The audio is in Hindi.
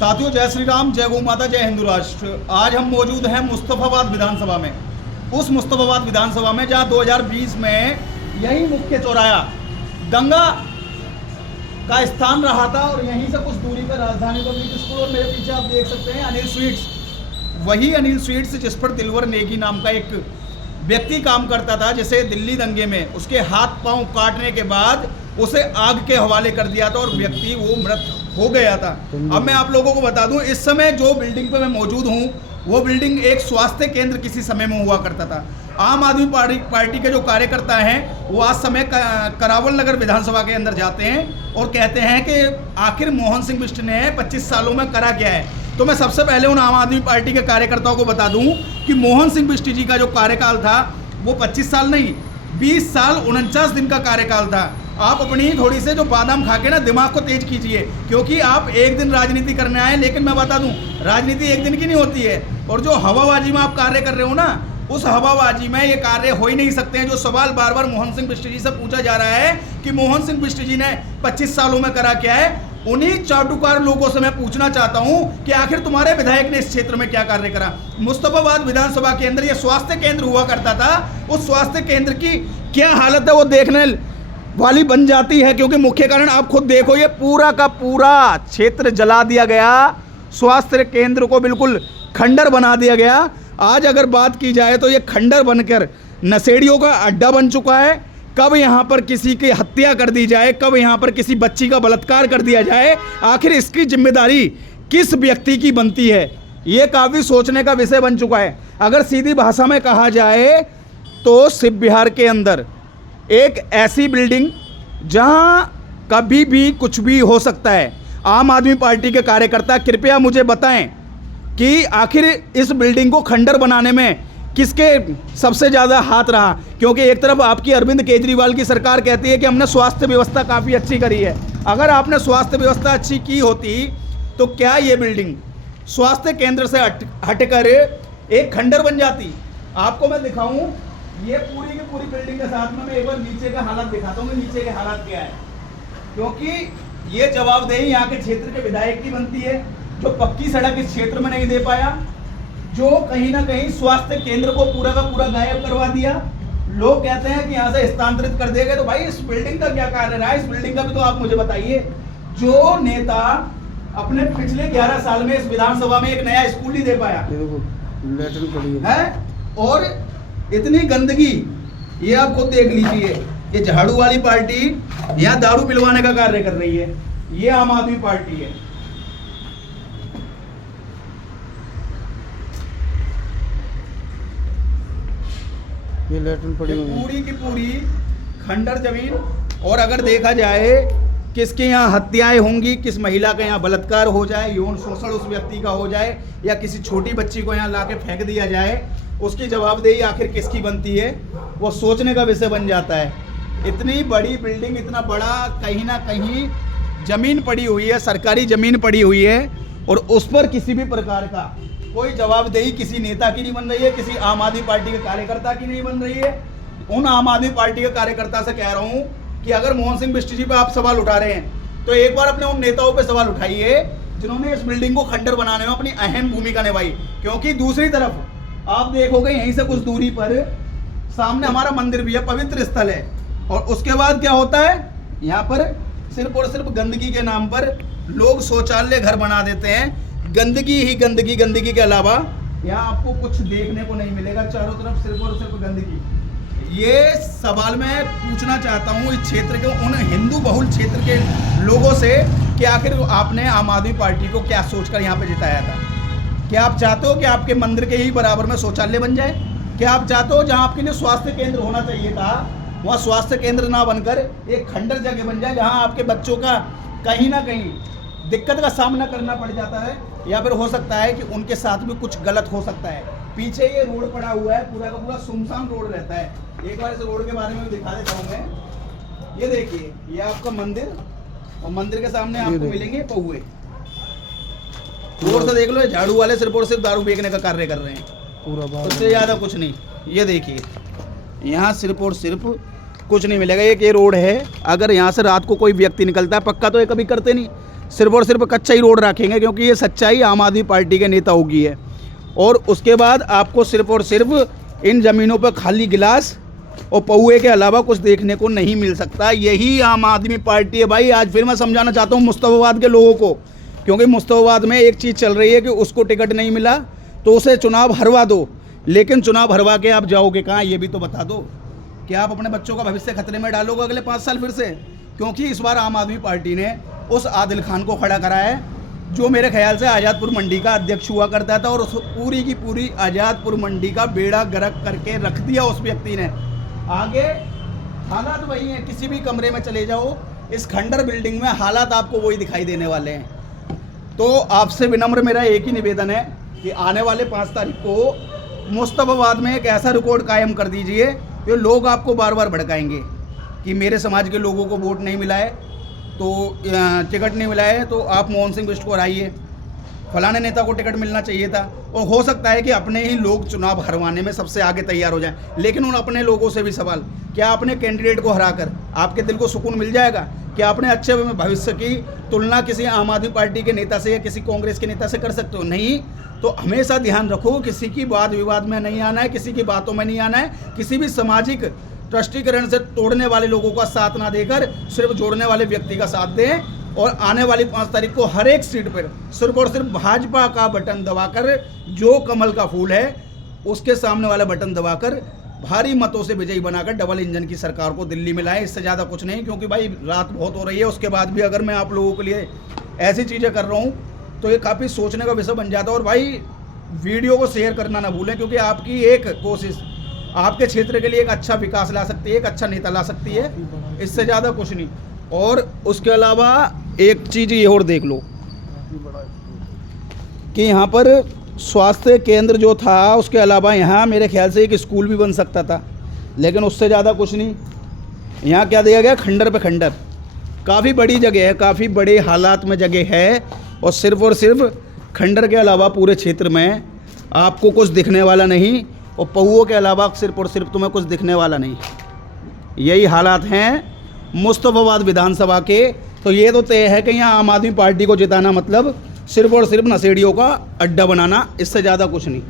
साथियों, जय श्री राम, जय गौ माता, जय हिंदू राष्ट्र। आज हम मौजूद हैं मुस्तफाबाद विधानसभा में। उस मुस्तफाबाद विधानसभा में जहां 2020 में यही मुख्य चौराहा गंगा का स्थान रहा था और यहीं से कुछ दूरी पर राजधानी पब्लिक स्कूल और मेरे पीछे आप देख सकते हैं अनिल स्वीट्स। वही अनिल स्वीट्स जिस पर दिलवर नेगी नाम का एक व्यक्ति काम करता था, जिसे दिल्ली दंगे में उसके हाथ पांव काटने के बाद उसे आग के हवाले कर दिया था और व्यक्ति वो मृत हो गया था। अब मैं आप लोगों को बता दूं, इस समय जो बिल्डिंग पे मैं मौजूद हूं वो बिल्डिंग एक स्वास्थ्य केंद्र किसी समय में हुआ करता था। आम आदमी पार्टी के जो कार्यकर्ता हैं वो आज समय करावल नगर विधानसभा के अंदर जाते हैं और कहते हैं कि आखिर मोहन सिंह बिष्ट ने 25 सालों में करा क्या है। तो मैं सबसे पहले उन आम आदमी पार्टी के कार्यकर्ताओं को बता दूं कि मोहन सिंह बिष्ट जी का जो कार्यकाल था वो 25 साल नहीं, 20 साल 49 दिन का कार्यकाल था। आप अपनी थोड़ी से जो बादाम खा के ना दिमाग को तेज कीजिए, क्योंकि आप एक दिन राजनीति करने आए, लेकिन मैं बता दूं राजनीति एक दिन की नहीं होती है। और जो हवाबाजी में आप कार्य कर रहे हो ना, उस हवाबाजी में ये कार्य हो ही नहीं सकते हैं। जो सवाल बार बार मोहन सिंह बिष्ट जी से पूछा जा रहा है कि मोहन सिंह बिष्ट जी ने 25 सालों में करा क्या है, उन्हीं चाटुकार लोगों से मैं पूछना चाहता हूं कि आखिर तुम्हारे विधायक ने इस क्षेत्र में क्या कार्य करा। मुस्तफाबाद विधानसभा के अंदर यह स्वास्थ्य केंद्र हुआ करता था, उस स्वास्थ्य केंद्र की क्या हालत है वो देखने वाली बन जाती है। क्योंकि मुख्य कारण आप खुद देखो, ये पूरा का पूरा क्षेत्र जला दिया गया, स्वास्थ्य केंद्र को बिल्कुल खंडर बना दिया गया। आज अगर बात की जाए तो ये खंडर बनकर नशेड़ियों का अड्डा बन चुका है। कब यहाँ पर किसी की हत्या कर दी जाए, कब यहाँ पर किसी बच्ची का बलात्कार कर दिया जाए, आखिर इसकी जिम्मेदारी किस व्यक्ति की बनती है, ये काफ़ी सोचने का विषय बन चुका है। अगर सीधी भाषा में कहा जाए तो शिव बिहार के अंदर एक ऐसी बिल्डिंग जहाँ कभी भी कुछ भी हो सकता है। आम आदमी पार्टी के कार्यकर्ता कृपया मुझे बताएं कि आखिर इस बिल्डिंग को खंडर बनाने में किसके सबसे ज़्यादा हाथ रहा। क्योंकि एक तरफ आपकी अरविंद केजरीवाल की सरकार कहती है कि हमने स्वास्थ्य व्यवस्था काफ़ी अच्छी करी है। अगर आपने स्वास्थ्य व्यवस्था अच्छी की होती तो क्या ये बिल्डिंग स्वास्थ्य केंद्र से हटकर एक खंडर बन जाती। आपको मैं दिखाऊं, ये पूरी की पूरी बिल्डिंग के साथ में मैं एक बार नीचे का हालत दिखाता हूँ कि नीचे के हालात क्या है। क्योंकि ये जवाबदेही यहाँ के क्षेत्र के विधायक की बनती है, जो पक्की सड़क इस क्षेत्र में नहीं दे पाया, जो कहीं ना कहीं स्वास्थ्य केंद्र को पूरा का पूरा गायब करवा दिया। लोग कहते हैं कि यहाँ से स्थानांतरित कर देंगे, तो भाई इस बिल्डिंग का क्या कार्य रहा है, इस बिल्डिंग का भी तो आप मुझे बताइए। जो नेता अपने पिछले 11 साल में इस विधानसभा में एक नया स्कूल नहीं दे पाया है, और इतनी गंदगी, ये आप खुद देख लीजिए। ये झाड़ू वाली पार्टी यहाँ दारू पिलवाने का कार्य कर रही है, ये आम आदमी पार्टी है। ये लेटरिन पड़ी हुई है, पूरी की पूरी खंडर जमीन। और अगर देखा जाए किसके यहाँ हत्याएं होंगी, किस महिला का यहाँ बलात्कार हो जाए, यौन शोषण उस व्यक्ति का हो जाए, या किसी छोटी बच्ची को यहाँ लाके फेंक दिया जाए, उसकी जवाबदेही आखिर किसकी बनती है, वो सोचने का विषय बन जाता है। इतनी बड़ी बिल्डिंग, इतना बड़ा कहीं ना कहीं जमीन पड़ी हुई है, सरकारी जमीन पड़ी हुई है, और उस पर किसी भी प्रकार का कोई जवाबदेही किसी नेता की नहीं बन रही है, किसी आम आदमी पार्टी के कार्यकर्ता की नहीं बन रही है। उन आम आदमी पार्टी के कार्यकर्ता से कह रहा हूँ कि अगर मोहन सिंह बिष्ट जी पर आप सवाल उठा रहे हैं तो एक बार अपने उन नेताओं पे सवाल उठाइए जिन्होंने इस बिल्डिंग को खंडर बनाने में अपनी अहम भूमिका निभाई। क्योंकि दूसरी तरफ आप देखोगे यहीं से कुछ दूरी पर सामने हमारा मंदिर भी है, पवित्र स्थल है, और उसके बाद क्या होता है, यहाँ पर सिर्फ और सिर्फ गंदगी के नाम पर लोग शौचालय घर बना देते हैं। गंदगी ही गंदगी, गंदगी के अलावा यहाँ आपको कुछ देखने को नहीं मिलेगा, चारों तरफ सिर्फ और सिर्फ गंदगी। ये सवाल मैं पूछना चाहता हूँ इस क्षेत्र के उन हिंदू बहुल क्षेत्र के लोगों से कि आखिर आपने आम आदमी पार्टी को क्या सोचकर यहाँ पे जिताया था। क्या आप चाहते हो कि आपके मंदिर के ही बराबर में शौचालय बन जाए? क्या आप चाहते हो जहाँ आपके लिए स्वास्थ्य केंद्र होना चाहिए था वहाँ स्वास्थ्य केंद्र ना बनकर एक खंडर जगह बन जाए, जहाँ आपके बच्चों का कहीं ना कहीं दिक्कत का सामना करना पड़ जाता है, या फिर हो सकता है कि उनके साथ भी कुछ गलत हो सकता है। पीछे ये रोड पड़ा हुआ है, पूरा का पूरा सुनसान रोड रहता है। एक बार इस रोड के बारे में भी दिखा देता हूँ मैं। ये देखिए, ये आपका मंदिर, और मंदिर के सामने आपको मिलेंगे पौए। रोड से देख लो, झाड़ू वाले सिर्फ और सिर्फ दारू बेचने का कार्य कर रहे हैं, पूरा उससे ज़्यादा कुछ नहीं। ये देखिए, यहाँ सिर्फ और सिर्फ कुछ नहीं मिलेगा। एक ये रोड है, अगर यहाँ से रात को कोई व्यक्ति निकलता है, पक्का तो ये कभी करते नहीं, सिर्फ और सिर्फ कच्चा ही रोड रखेंगे, क्योंकि ये सच्चाई आम आदमी पार्टी के नेताओं की है। और उसके बाद आपको सिर्फ और सिर्फ इन ज़मीनों पर खाली गिलास और पौए के अलावा कुछ देखने को नहीं मिल सकता। यही आम आदमी पार्टी है भाई। आज फिर मैं समझाना चाहता हूँ मुस्तफाबाद के लोगों को, क्योंकि मुस्तफाबाद में एक चीज़ चल रही है कि उसको टिकट नहीं मिला तो उसे चुनाव हरवा दो, लेकिन चुनाव हरवा के आप जाओगे कहाँ, ये भी तो बता दो। क्या आप अपने बच्चों का भविष्य खतरे में डालोगे अगले 5 साल फिर से? क्योंकि इस बार आम आदमी पार्टी ने उस आदिल खान को खड़ा करा है, जो मेरे ख्याल से आज़ादपुर मंडी का अध्यक्ष हुआ करता था, और उस पूरी की पूरी आज़ादपुर मंडी का बेड़ा गर्क करके रख दिया उस व्यक्ति ने। आगे हालात वही हैं, किसी भी कमरे में चले जाओ इस खंडर बिल्डिंग में हालात आपको वही दिखाई देने वाले हैं। तो आपसे विनम्र मेरा एक ही निवेदन है कि आने वाले 5 तारीख को मुस्तफाबाद में एक ऐसा रिकॉर्ड कायम कर दीजिए कि लोग आपको बार बार भड़काएंगे कि मेरे समाज के लोगों को वोट नहीं मिला है, तो टिकट नहीं मिला है, तो आप मोहन सिंह बिष्ट को हराइए, फलाने नेता को टिकट मिलना चाहिए था। और हो सकता है कि अपने ही लोग चुनाव हरवाने में सबसे आगे तैयार हो जाएं, लेकिन उन अपने लोगों से भी सवाल, क्या अपने कैंडिडेट को हराकर आपके दिल को सुकून मिल जाएगा? क्या अपने अच्छे भविष्य की तुलना किसी आम आदमी पार्टी के नेता से या किसी कांग्रेस के नेता से कर सकते हो? नहीं। तो हमेशा ध्यान रखो, किसी की वाद विवाद में नहीं आना है, किसी की बातों में नहीं आना है, किसी भी सामाजिक तुष्टीकरण से तोड़ने वाले लोगों का साथ ना देकर सिर्फ जोड़ने वाले व्यक्ति का साथ दें। और आने वाली 5 तारीख को हर एक सीट पर सिर्फ और सिर्फ भाजपा का बटन दबाकर, जो कमल का फूल है उसके सामने वाला बटन दबाकर भारी मतों से विजयी बनाकर डबल इंजन की सरकार को दिल्ली में लाएं। इससे ज़्यादा कुछ नहीं, क्योंकि भाई रात बहुत हो रही है। उसके बाद भी अगर मैं आप लोगों के लिए ऐसी चीज़ें कर रहा हूँ तो ये काफ़ी सोचने का विषय बन जाता है। और भाई वीडियो को शेयर करना ना भूलें, क्योंकि आपकी एक कोशिश आपके क्षेत्र के लिए एक अच्छा विकास ला सकती है, एक अच्छा नेता ला सकती है, इससे ज़्यादा कुछ नहीं। और उसके अलावा एक चीज़ ये और देख लो कि यहाँ पर स्वास्थ्य केंद्र जो था, उसके अलावा यहाँ मेरे ख्याल से एक स्कूल भी बन सकता था, लेकिन उससे ज़्यादा कुछ नहीं। यहाँ क्या दिया गया? खंडर पे खंडर। काफ़ी बड़ी जगह है, काफ़ी बड़े हालात में जगह है, और सिर्फ खंडर के अलावा पूरे क्षेत्र में आपको कुछ दिखने वाला नहीं, और पहुओं के अलावा सिर्फ और सिर्फ तुम्हें कुछ दिखने वाला नहीं। यही हालात हैं मुस्तफाबाद विधानसभा के। तो ये तो तय है कि यहाँ आम आदमी पार्टी को जिताना मतलब सिर्फ और सिर्फ नशेड़ियों का अड्डा बनाना, इससे ज़्यादा कुछ नहीं।